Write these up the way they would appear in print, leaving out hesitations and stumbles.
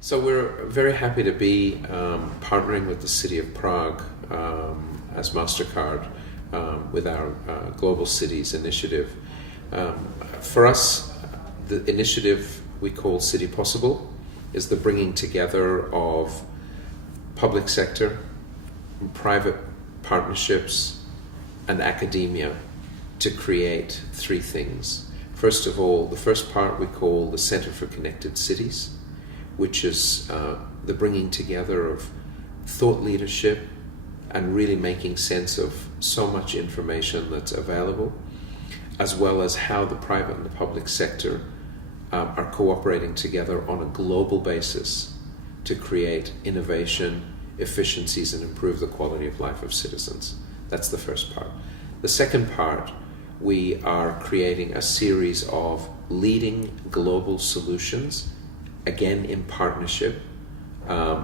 So we're very happy to be partnering with the City of Prague as Mastercard with our Global Cities initiative. For us, the initiative we call City Possible is the bringing together of public sector, private partnerships, and academia to create three things. First of all, the first part we call the Center for Connected Cities, which is the bringing together of thought leadership and really making sense of so much information that's available, as well as how the private and the public sector are cooperating together on a global basis to create innovation, efficiencies, and improve the quality of life of citizens. That's the first part. The second part, we are creating a series of leading global solutions, again in partnership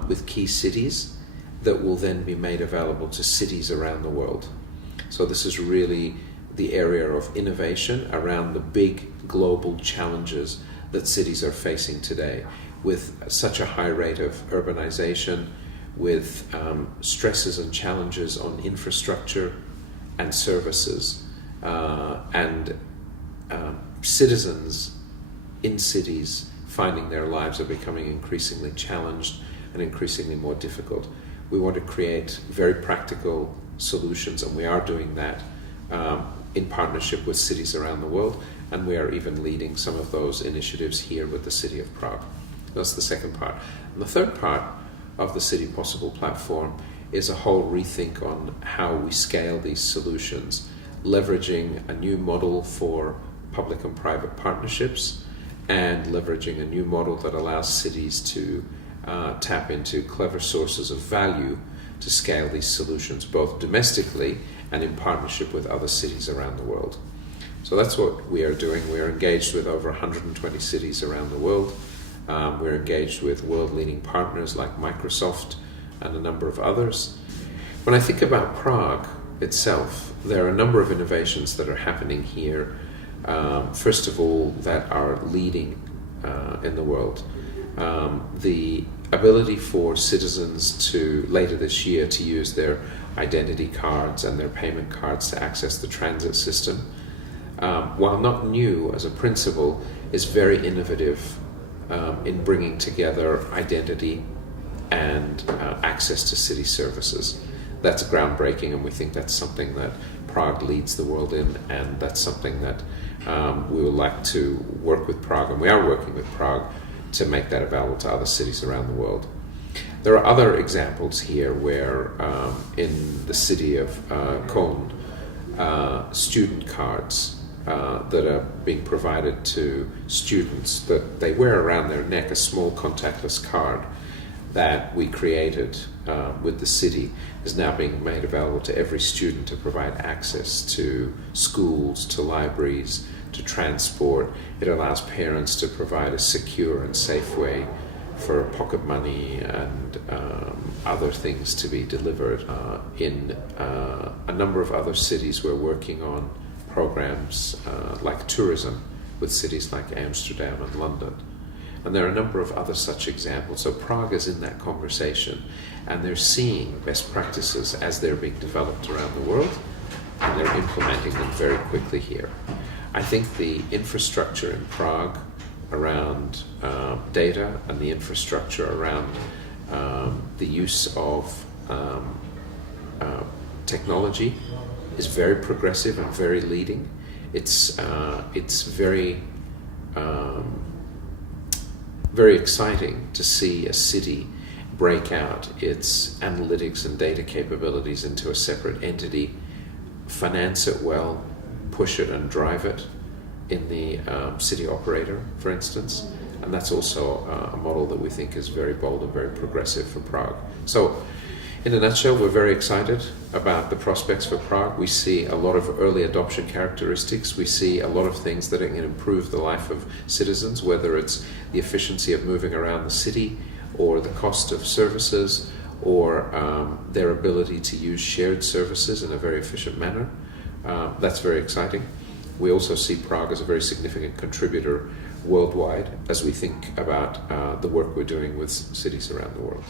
with key cities, that will then be made available to cities around the world. So this is really the area of innovation around the big global challenges that cities are facing today, with such a high rate of urbanization, with stresses and challenges on infrastructure and services, and citizens in cities finding their lives are becoming increasingly challenged and increasingly more difficult. We want to create very practical solutions, and we are doing that in partnership with cities around the world, and we are even leading some of those initiatives here with the City of Prague. That's the second part. And the third part of the City Possible platform is a whole rethink on how we scale these solutions, leveraging a new model for public and private partnerships, and leveraging a new model that allows cities to tap into clever sources of value to scale these solutions, both domestically and in partnership with other cities around the world. So that's what we are doing. We are engaged with over 120 cities around the world. We're engaged with world-leading partners like Microsoft and a number of others. When I think about Prague itself, there are a number of innovations that are happening here. First of all, that are leading in the world. The ability for citizens to, later this year, to use their identity cards and their payment cards to access the transit system, while not new as a principle, is very innovative in bringing together identity and access to city services. That's groundbreaking, and we think that's something that Prague leads the world in, and that's something that we would like to work with Prague, and we are working with Prague to make that available to other cities around the world. There are other examples here where in the city of Cologne, student cards that are being provided to students that they wear around their neck, a small contactless card that we created with the city, is now being made available to every student to provide access to schools, to libraries, to transport. It allows parents to provide a secure and safe way for pocket money and other things to be delivered. In a number of other cities, we're working on programs like tourism with cities like Amsterdam and London. And there are a number of other such examples. So Prague is in that conversation, and they're seeing best practices as they're being developed around the world, and they're implementing them very quickly here. I think the infrastructure in Prague around data and the infrastructure around the use of technology is very progressive and very leading. It's very very exciting to see a city break out its analytics and data capabilities into a separate entity, finance it well, push it and drive it in the city operator, for instance. And that's also a model that we think is very bold and very progressive for Prague. So in a nutshell, we're very excited about the prospects for Prague. We see a lot of early adoption characteristics. We see a lot of things that can improve the life of citizens, whether it's the efficiency of moving around the city, or the cost of services, or their ability to use shared services in a very efficient manner. That's very exciting. We also see Prague as a very significant contributor worldwide as we think about the work we're doing with cities around the world.